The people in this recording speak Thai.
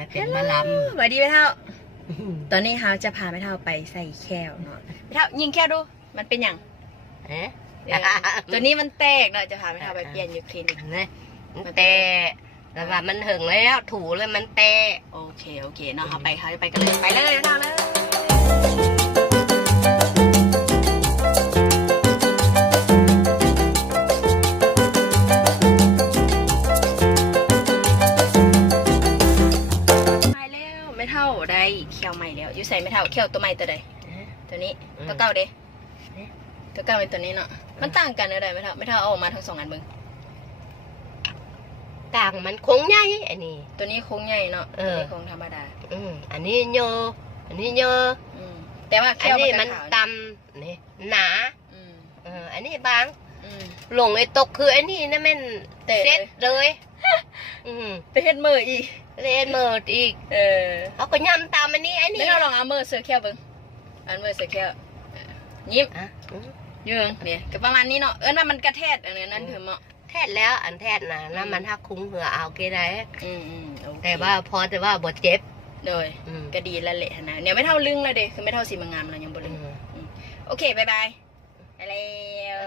แล้วเป็นมาลำ สวัสดีแม่เท่าตอนนี้เฮาจะพาแม่เท่าไปใส่แควเนาะแม่เท่ายิงแควดูมันเป็นอย่างตัวนี้มันแตกเนาะจะพาแม่เท่าไปเปลี่ยนอยู่คลินิก เนี่ยมันแตะแต่ว่ามันถึงแล้วถูเลยมันแตะ โอเคเนาะเอาไปค่ะไปกันเลยไปเลยแม่เท่าเลยไม่เท่าได้เขียวใหม่แล้วอยู่ใส่ไม่เท่าเขียวตัวใหม่ตัวใดตัวนี้ตัวเก่าเด้ตัวเก่าเป็นตัวนี้เนาะมันต่างกันอะไรไม่เท่าเอาออกมาทั้ง2 อันมึง ต่างมันโค้งใหญ่อันนี้ ตัวนี้โค้งใหญ่เนาะตัวนี้โค้งธรรมดาอันนี้เยอะอันนี้เยอะแต่ว่าเขียวมันต่ำนี่หนาอันนี้บางหลงไอ้ตกคือไอ้นี่นะมันเซ็ตเลยไปเฮ็ดมืออีกเล่นเมิดอีกเขาก็ย่ำตามอันนี้ไม่เราลองเอามือเสือแค่เบิ้งอันมือเสือแค่ยิ้มยืงเนี่ยก็ประมาณนี้เนาะว่ามันกระแทกอันนี้นั่นคือเหมาะแทดแล้วอันแทดนะแล้วมันถ้าคุ้งเหือเอาเกได้แต่ว่าพอแต่ว่าบดเจ็บโดยก็ดีแล้วแหละนะเนี่ยไม่เท่าลึงเลยเด็กคือไม่เท่าสีมังงามเรายังบ่ลึงโอเคบายไปแล้ว